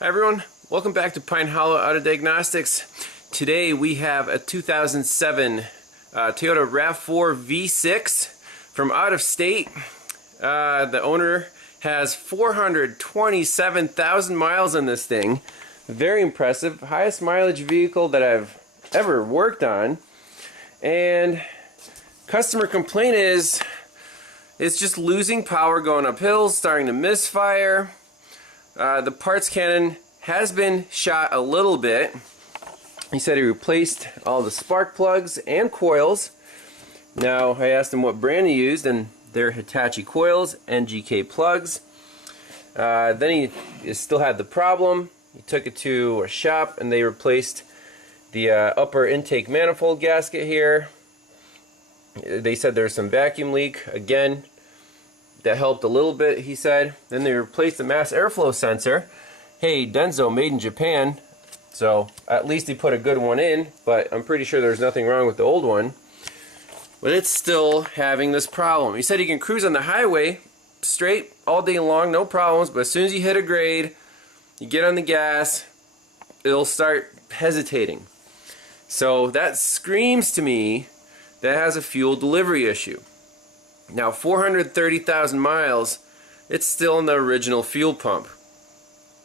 Hi everyone, welcome back to Pine Hollow Auto Diagnostics. Today we have a 2007 Toyota Rav4 V6 from out of state. The owner has 427,000 miles on this thing. Very impressive, highest mileage vehicle that I've ever worked on. And customer complaint is it's just losing power going up hills, starting to misfire. The parts cannon has been shot a little bit. He said he replaced all the spark plugs and coils. Now I asked him what brand he used, and they're Hitachi coils and GK plugs. Then he still had the problem. He took it to a shop and they replaced the upper intake manifold gasket here. They said there's some vacuum leak. Again, that helped a little bit, he said. Then they replaced the mass airflow sensor. Hey, Denso, made in Japan. So at least he put a good one in, but I'm pretty sure there's nothing wrong with the old one. But it's still having this problem. He said he can cruise on the highway straight all day long, no problems, but as soon as you hit a grade, you get on the gas, it'll start hesitating. So that screams to me that it has a fuel delivery issue. Now 430,000 miles, it's still in the original fuel pump.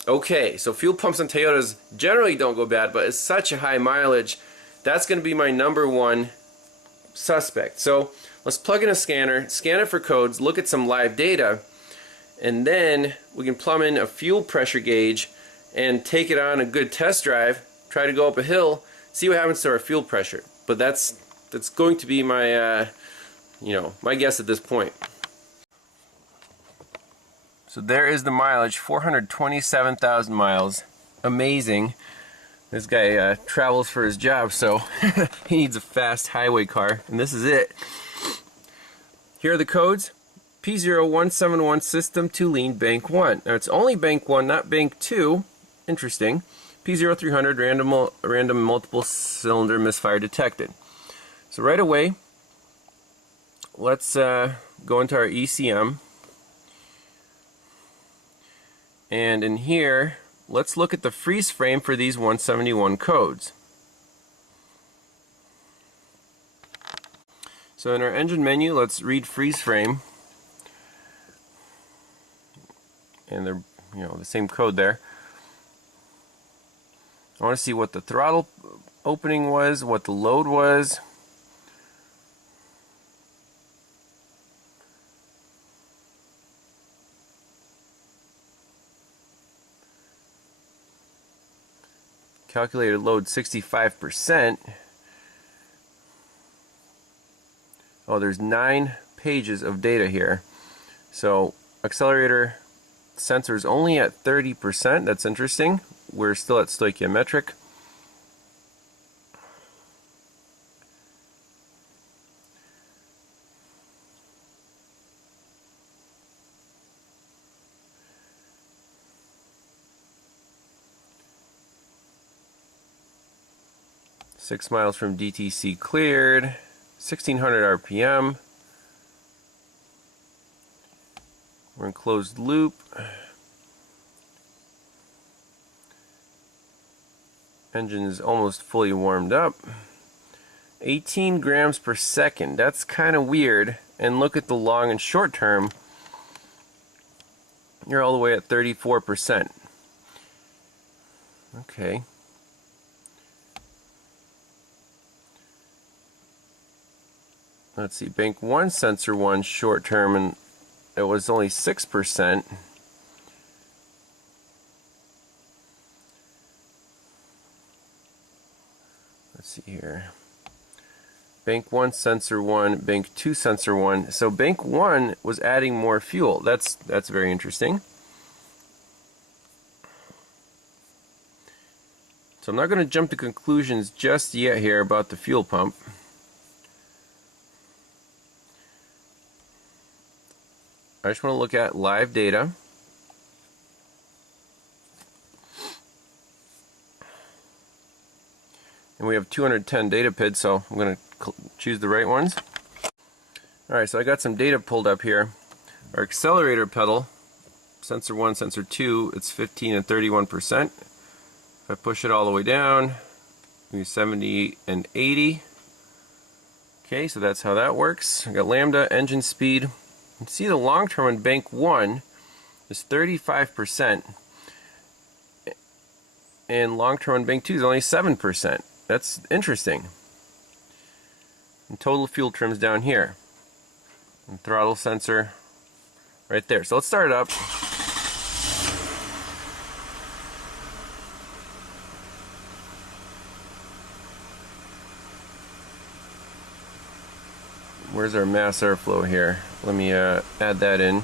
Okay, so fuel pumps on Toyotas generally don't go bad, but it's such a high mileage, that's going to be my number one suspect. So let's plug in a scanner, scan it for codes, look at some live data, and then we can plumb in a fuel pressure gauge and take it on a good test drive, try to go up a hill, see what happens to our fuel pressure. But that's going to be my my guess at this point. So there is the mileage, 427,000 miles. Amazing. This guy travels for his job, so he needs a fast highway car, and this is it. Here are the codes. P0171 system to lean bank 1. Now it's only bank 1, not bank 2. Interesting. P0300 random multiple cylinder misfire detected. So right away, let's go into our ECM, and in here let's look at the freeze frame for these 171 codes. So in our engine menu, let's read freeze frame, and they're the same code there. I want to see what the throttle opening was, what the load was. Calculated load 65%. Oh, there's 9 pages of data here. So accelerator sensor is only at 30%. That's interesting. We're still at stoichiometric. Six miles from DTC cleared, 1600 RPM. We're in closed loop. Engine is almost fully warmed up. 18 grams per second. That's kind of weird. And look at the long and short term. You're all the way at 34%. Okay. Let's see, bank 1 sensor 1 short term, and it was only 6%. Let's see here. Bank 1 sensor 1, bank 2 sensor 1. So bank 1 was adding more fuel. That's very interesting. So I'm not going to jump to conclusions just yet here about the fuel pump. I just want to look at live data. And we have 210 data PIDs, so I'm going to choose the right ones. Alright, so I got some data pulled up here. Our accelerator pedal sensor 1, sensor 2, it's 15 and 31%. If I push it all the way down, maybe 70 and 80. Okay, so that's how that works. I got lambda, engine speed. You can see the long term on bank 1 is 35%, and long term on bank 2 is only 7%. That's interesting. And total fuel trim's down here. And throttle sensor right there. So let's start it up. Where's our mass airflow here? Let me add that in.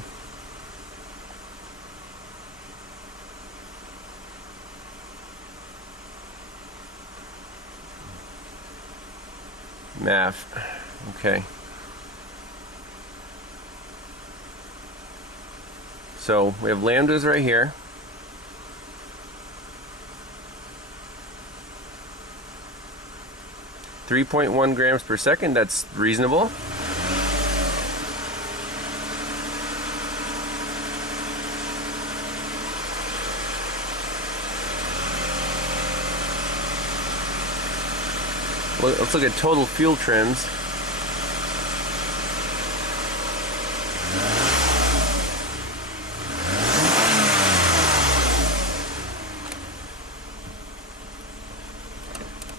MAF. Okay. So we have lambdas right here. .1 grams per second, that's reasonable. Let's look at total fuel trims.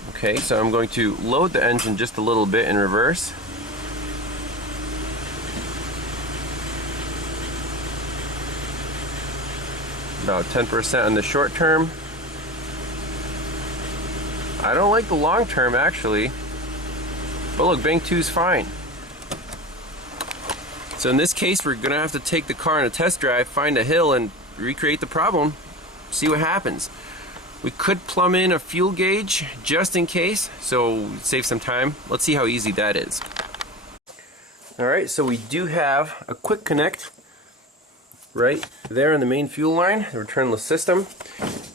Okay, so I'm going to load the engine just a little bit in reverse. About 10% on the short term. I don't like the long term actually, but look, bank 2 is fine. So in this case, we're gonna have to take the car on a test drive, find a hill, and recreate the problem, see what happens. We could plumb in a fuel gauge just in case, so save some time. Let's see how easy that is. Alright, so we do have a quick connect right there in the main fuel line, the returnless system.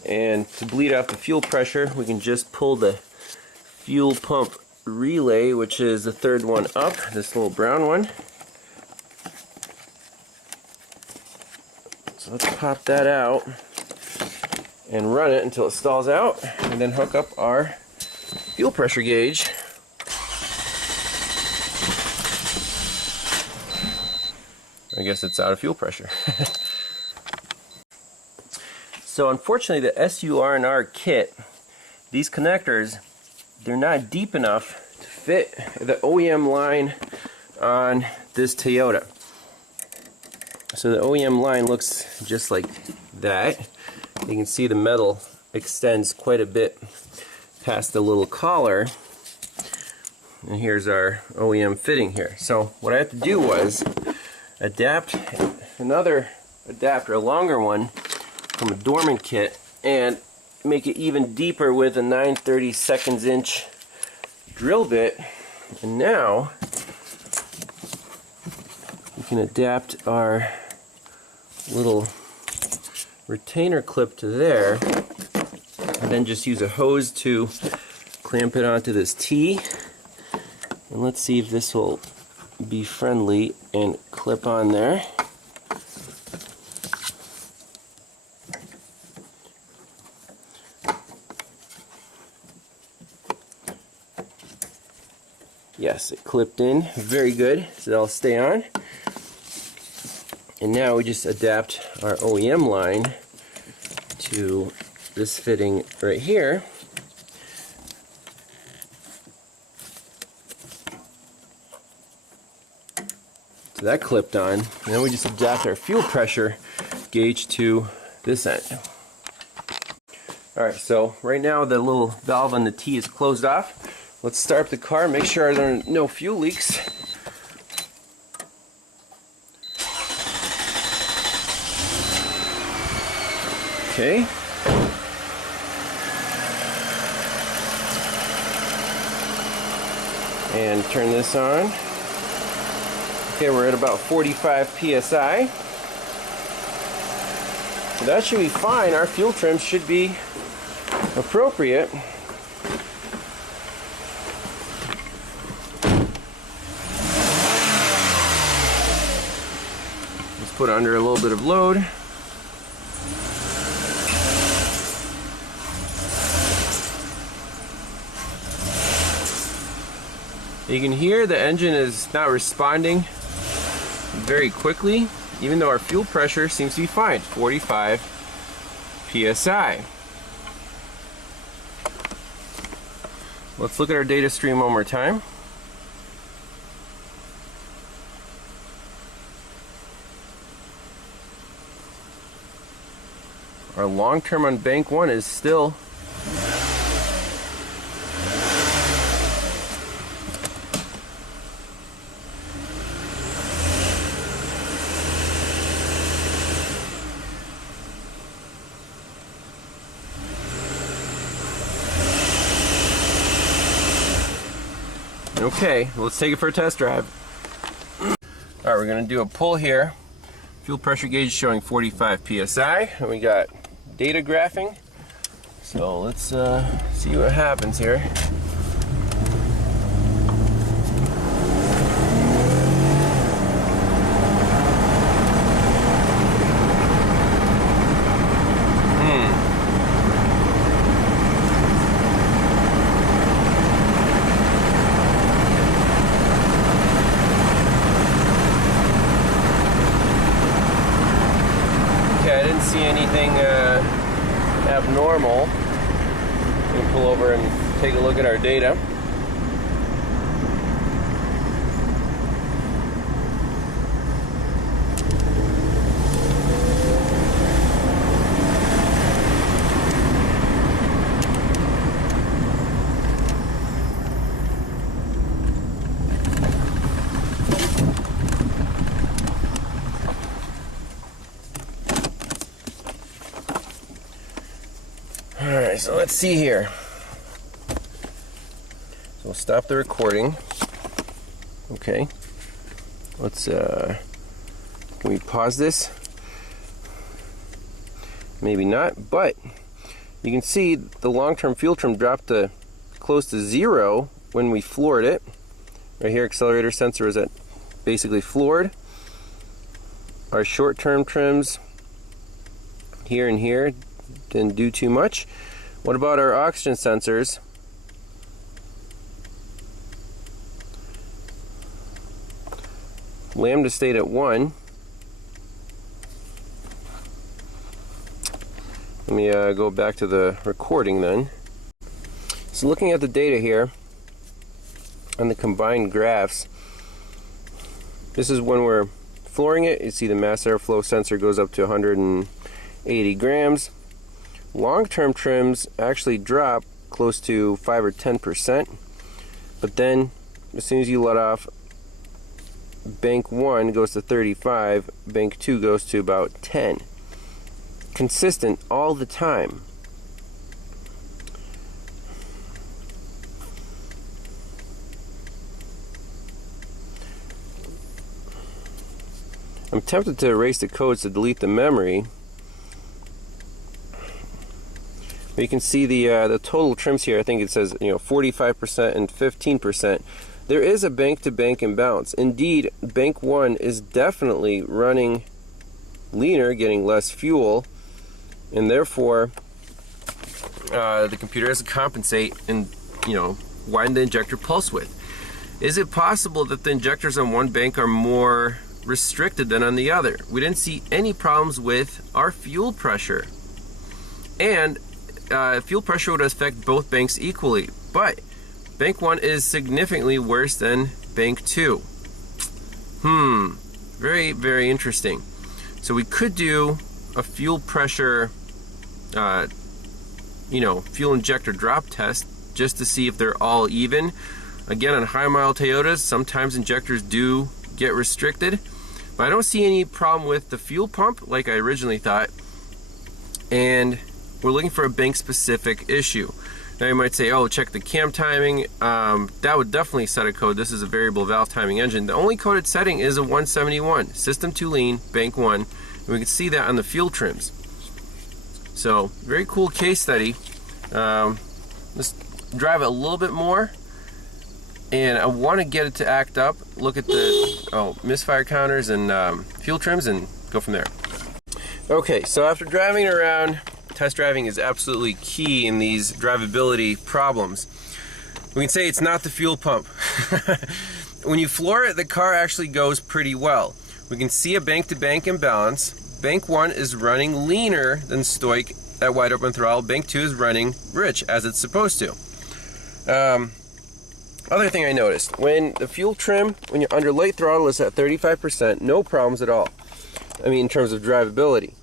And to bleed off the fuel pressure, we can just pull the fuel pump relay, which is the third one up, this little brown one. So let's pop that out and run it until it stalls out, and then hook up our fuel pressure gauge. I guess it's out of fuel pressure. So unfortunately, the SUR&R kit, these connectors, they're not deep enough to fit the OEM line on this Toyota. So the OEM line looks just like that. You can see the metal extends quite a bit past the little collar. And here's our OEM fitting here. So what I had to do was adapt another adapter, a longer one, from a Dorman kit, and make it even deeper with a 9/32 inch drill bit. And now we can adapt our little retainer clip to there, and then just use a hose to clamp it onto this T. And let's see if this will be friendly and clip on there. Yes, it clipped in. Very good. So that'll stay on. And now we just adapt our OEM line to this fitting right here. So that clipped on. And then we just adapt our fuel pressure gauge to this end. Alright, so right now the little valve on the T is closed off. Let's start up the car, make sure there are no fuel leaks. Okay. And turn this on. Okay, we're at about 45 psi. So that should be fine. Our fuel trim should be appropriate. Let's put it under a little bit of load. You can hear the engine is not responding very quickly, even though our fuel pressure seems to be fine, 45 psi. Let's look at our data stream one more time. Our long term on bank 1 is still okay. Let's take it for a test drive. Alright, we're going to do a pull here. Fuel pressure gauge showing 45 psi, and we got data graphing. So let's see what happens here. I didn't see anything abnormal. We can pull over and take a look at our data. Alright, so let's see here. So we'll stop the recording. Okay. Let's can we pause this? Maybe not, but you can see the long-term fuel trim dropped to close to 0 when we floored it. Right here, accelerator sensor is at basically floored. Our short-term trims here and here didn't do too much. What about our oxygen sensors? Lambda stayed at 1. Let me go back to the recording then. So looking at the data here on the combined graphs, this is when we're flooring it. You see the mass airflow sensor goes up to 180 grams. Long-term trims actually drop close to 5 or 10%, but then as soon as you let off, bank 1 goes to 35, bank 2 goes to about 10. Consistent all the time. I'm tempted to erase the codes to delete the memory. But you can see the total trims here. I think it says 45% and 15%. There is a bank-to-bank imbalance. Indeed, bank 1 is definitely running leaner, getting less fuel, and therefore the computer has to compensate and widen the injector pulse width. Is it possible that the injectors on one bank are more restricted than on the other? We didn't see any problems with our fuel pressure, and fuel pressure would affect both banks equally, but bank 1 is significantly worse than bank 2. Very, very interesting. So we could do a fuel pressure, fuel injector drop test just to see if they're all even. Again, on high mile Toyotas, sometimes injectors do get restricted, but I don't see any problem with the fuel pump like I originally thought. And we're looking for a bank specific issue. Now you might say, oh, check the cam timing. That would definitely set a code. This is a variable valve timing engine. The only coded setting is a 171. System too lean, bank 1. And we can see that on the fuel trims. So, very cool case study. Let's drive it a little bit more. And I want to get it to act up. Look at the misfire counters and fuel trims and go from there. Okay, so after driving around, test driving is absolutely key in these drivability problems. we can say it's not the fuel pump. When you floor it, the car actually goes pretty well. We can see a bank-to-bank imbalance. Bank 1 is running leaner than stoic at wide open throttle. Bank 2 is running rich, as it's supposed to. Other thing I noticed, when the fuel trim, when you're under light throttle, is at 35%, no problems at all. I mean, in terms of drivability.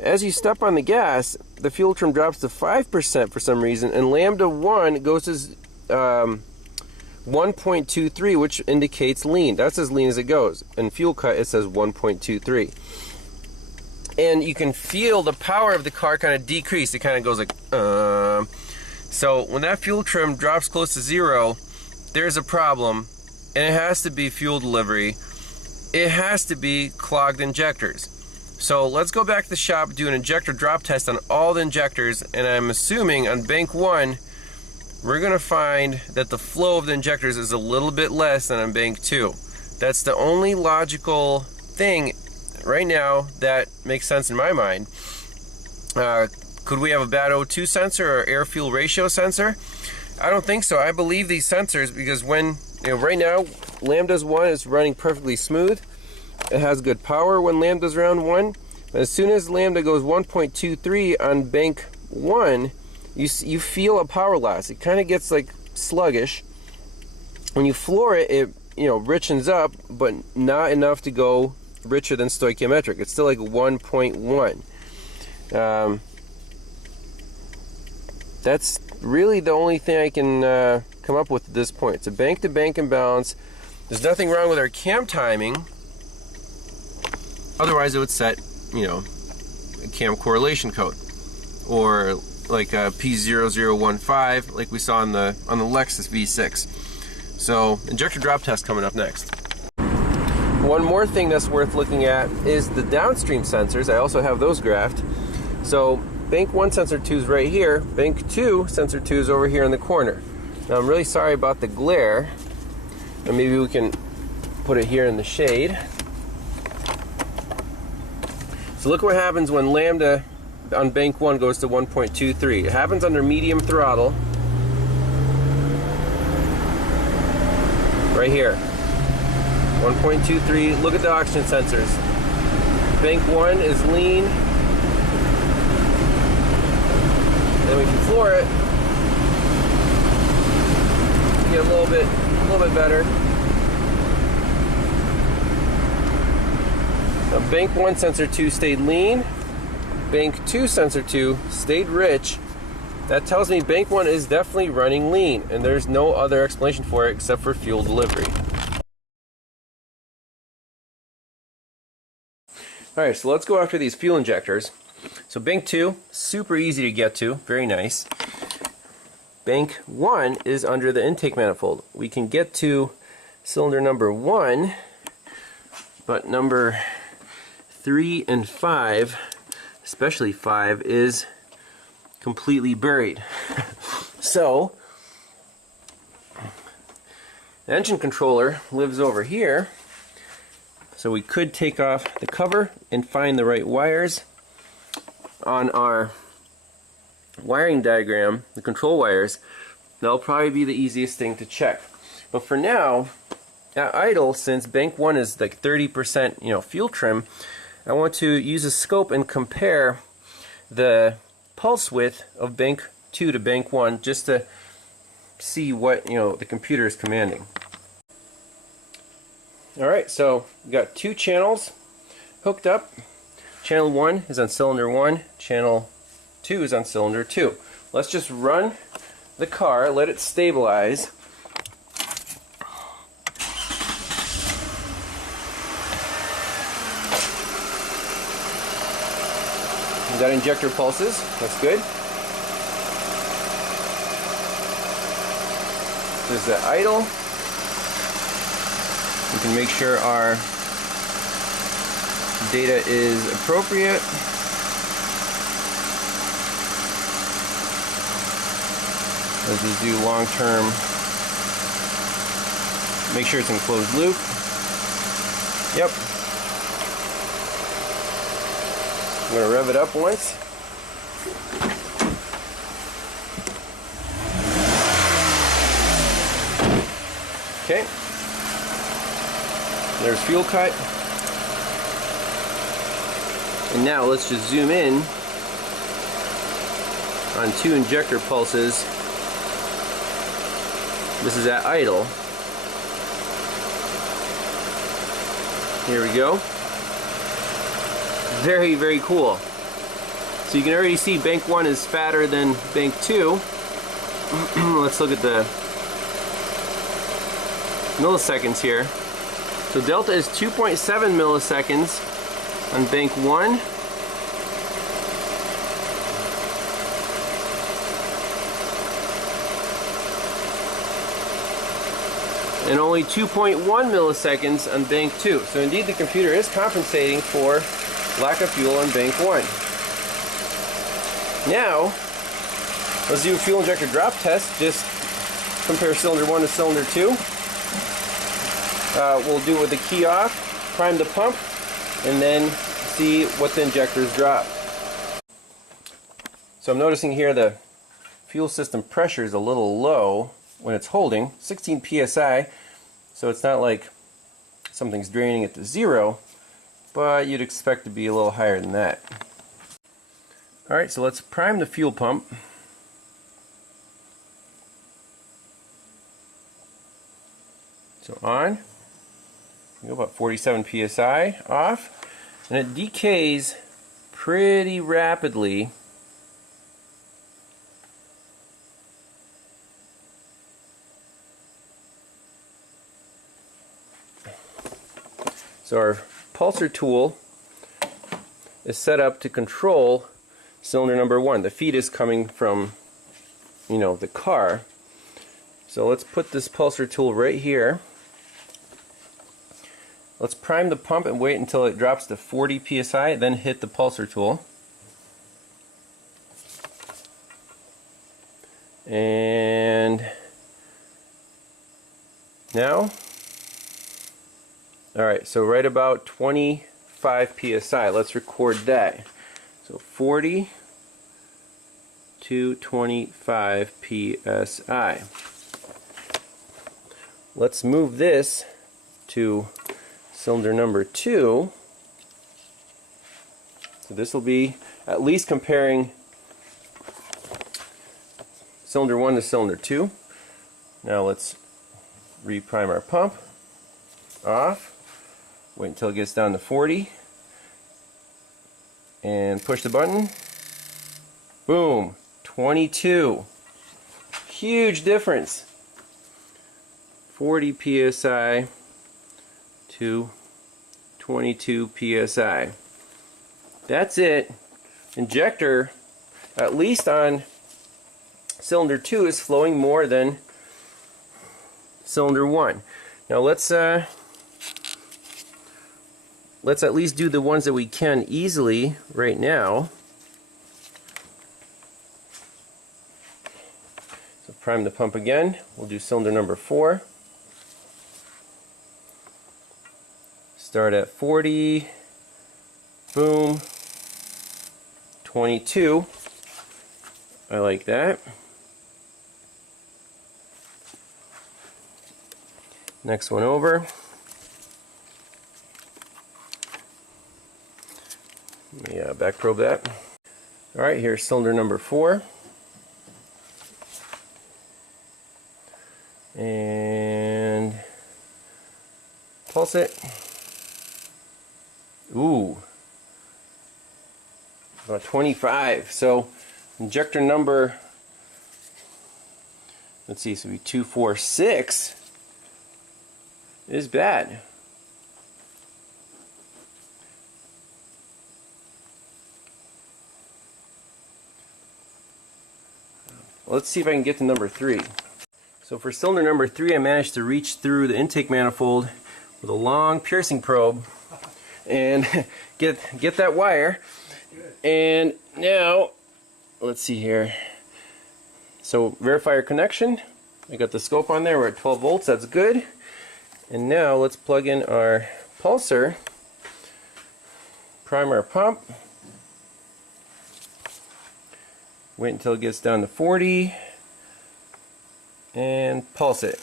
As you step on the gas, the fuel trim drops to 5% for some reason, and lambda 1 goes to 1.23, which indicates lean. That's as lean as it goes. In fuel cut, it says 1.23. And you can feel the power of the car kind of decrease. It kind of goes like, So when that fuel trim drops close to 0, there's a problem, and it has to be fuel delivery. It has to be clogged injectors. So let's go back to the shop, do an injector drop test on all the injectors, and I'm assuming on bank 1, we're gonna find that the flow of the injectors is a little bit less than on bank 2. That's the only logical thing right now that makes sense in my mind. Could we have a bad O2 sensor or air-fuel ratio sensor? I don't think so. I believe these sensors because when, right now, Lambda's 1 is running perfectly smooth. It has good power when Lambda's around 1. But as soon as Lambda goes 1.23 on bank 1, you feel a power loss. It kind of gets like sluggish. When you floor it, it richens up, but not enough to go richer than stoichiometric. It's still like 1.1. That's really the only thing I can come up with at this point. It's a bank-to-bank imbalance. There's nothing wrong with our cam timing. Otherwise, it would set, a cam correlation code, or like a P0015, like we saw on the Lexus V6. So, injector drop test coming up next. One more thing that's worth looking at is the downstream sensors. I also have those graphed. So, bank 1 sensor 2 is right here. Bank 2 sensor 2 is over here in the corner. Now, I'm really sorry about the glare. And maybe we can put it here in the shade. So look what happens when Lambda on bank 1 goes to 1.23. It happens under medium throttle. Right here. 1.23. Look at the oxygen sensors. Bank 1 is lean. Then we can floor it. Get a little bit better. Now, bank 1 sensor 2 stayed lean. Bank 2 sensor 2 stayed rich. That tells me bank 1 is definitely running lean, and there's no other explanation for it except for fuel delivery. Alright, so let's go after these fuel injectors. So bank 2, super easy to get to, very nice. Bank 1 is under the intake manifold. We can get to cylinder number 1, but number 3 and 5, especially 5, is completely buried. So, the engine controller lives over here, so we could take off the cover and find the right wires. On our wiring diagram, the control wires, that'll probably be the easiest thing to check. But for now, at idle, since bank 1 is like 30% fuel trim, I want to use a scope and compare the pulse width of bank 2 to bank 1 just to see what the computer is commanding. Alright, so we got 2 channels hooked up. Channel 1 is on cylinder 1, channel 2 is on cylinder 2. Let's just run the car, let it stabilize. We've got injector pulses, that's good. There's the idle. We can make sure our data is appropriate. Let's just do long-term, make sure it's in closed loop. Yep. I'm going to rev it up once. Okay. There's fuel cut. And now let's just zoom in on 2 injector pulses. This is at idle. Here we go. Very, very cool. So you can already see bank 1 is fatter than bank 2. Let's look at the milliseconds here. So delta is 2.7 milliseconds on bank 1. And only 2.1 milliseconds on bank 2. So indeed the computer is compensating for lack of fuel on bank 1. Now, let's do a fuel injector drop test. Just compare cylinder 1 to cylinder 2. We'll do it with the key off, prime the pump, and then see what the injectors drop. So I'm noticing here the fuel system pressure is a little low when it's holding, 16 psi, so it's not like something's draining it to 0, but you'd expect to be a little higher than that. Alright, so let's prime the fuel pump. So on, go about 47 psi, off, and it decays pretty rapidly. So our pulsar tool is set up to control cylinder number 1. The feed is coming from, the car. So let's put this pulsar tool right here. Let's prime the pump and wait until it drops to 40 psi, then hit the pulsar tool. And now, alright, so right about 25 psi. Let's record that. So 40 to 25 psi. Let's move this to cylinder number 2. So this will be at least comparing cylinder 1 to cylinder 2. Now let's reprime our pump. Off. Wait until it gets down to 40. And push the button. Boom. 22. Huge difference. 40 psi to 22 psi. That's it. Injector, at least on cylinder 2, is flowing more than cylinder 1. Now let's at least do the ones that we can easily right now. So prime the pump again. We'll do cylinder number 4. Start at 40. Boom. 22. I like that. Next one over. Let me back probe that. Alright, here's cylinder number 4. And pulse it. Ooh. About 25. So injector number, let's see, so 246 is bad. Let's see if I can get to number 3. So for cylinder number 3, I managed to reach through the intake manifold with a long piercing probe and get that wire. And now, let's see here. So verify your connection. I got the scope on there. We're at 12 volts. That's good. And now let's plug in our pulsar, prime our pump. Wait until it gets down to 40 and pulse it.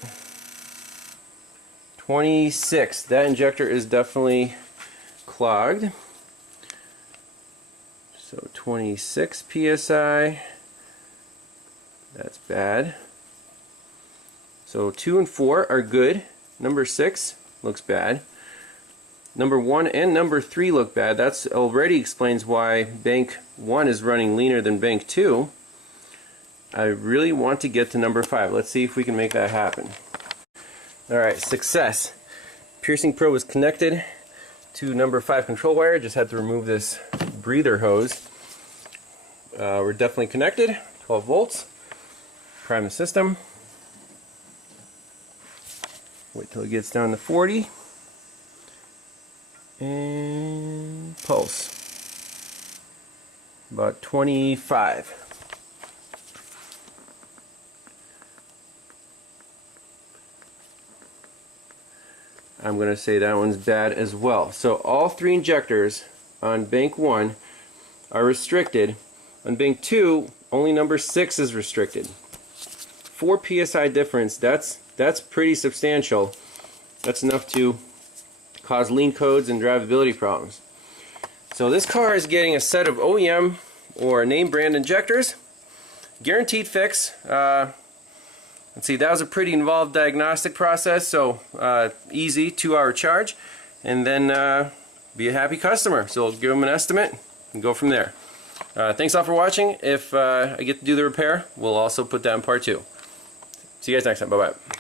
26. That injector is definitely clogged. So 26 psi. That's bad. So 2 and 4 are good. Number 6 looks bad. Number 1 and number 3 look bad. That's already explains why bank 1 is running leaner than bank 2. I really want to get to number 5. Let's see if we can make that happen. Alright, success. Piercing probe is connected to number 5 control wire. Just had to remove this breather hose. We're definitely connected. 12 volts. Prime the system. Wait till it gets down to 40. And pulse. About 25. I'm going to say that one's bad as well. So all 3 injectors on bank 1 are restricted. On bank 2, only number 6 is restricted. 4 psi difference, that's pretty substantial. That's enough to cause lean codes and drivability problems. So this car is getting a set of OEM or name brand injectors. Guaranteed fix. Let's see, that was a pretty involved diagnostic process, so easy, 2-hour charge, and then be a happy customer. So give them an estimate and go from there. Thanks all for watching. If I get to do the repair, we'll also put that in part 2. See you guys next time. Bye-bye.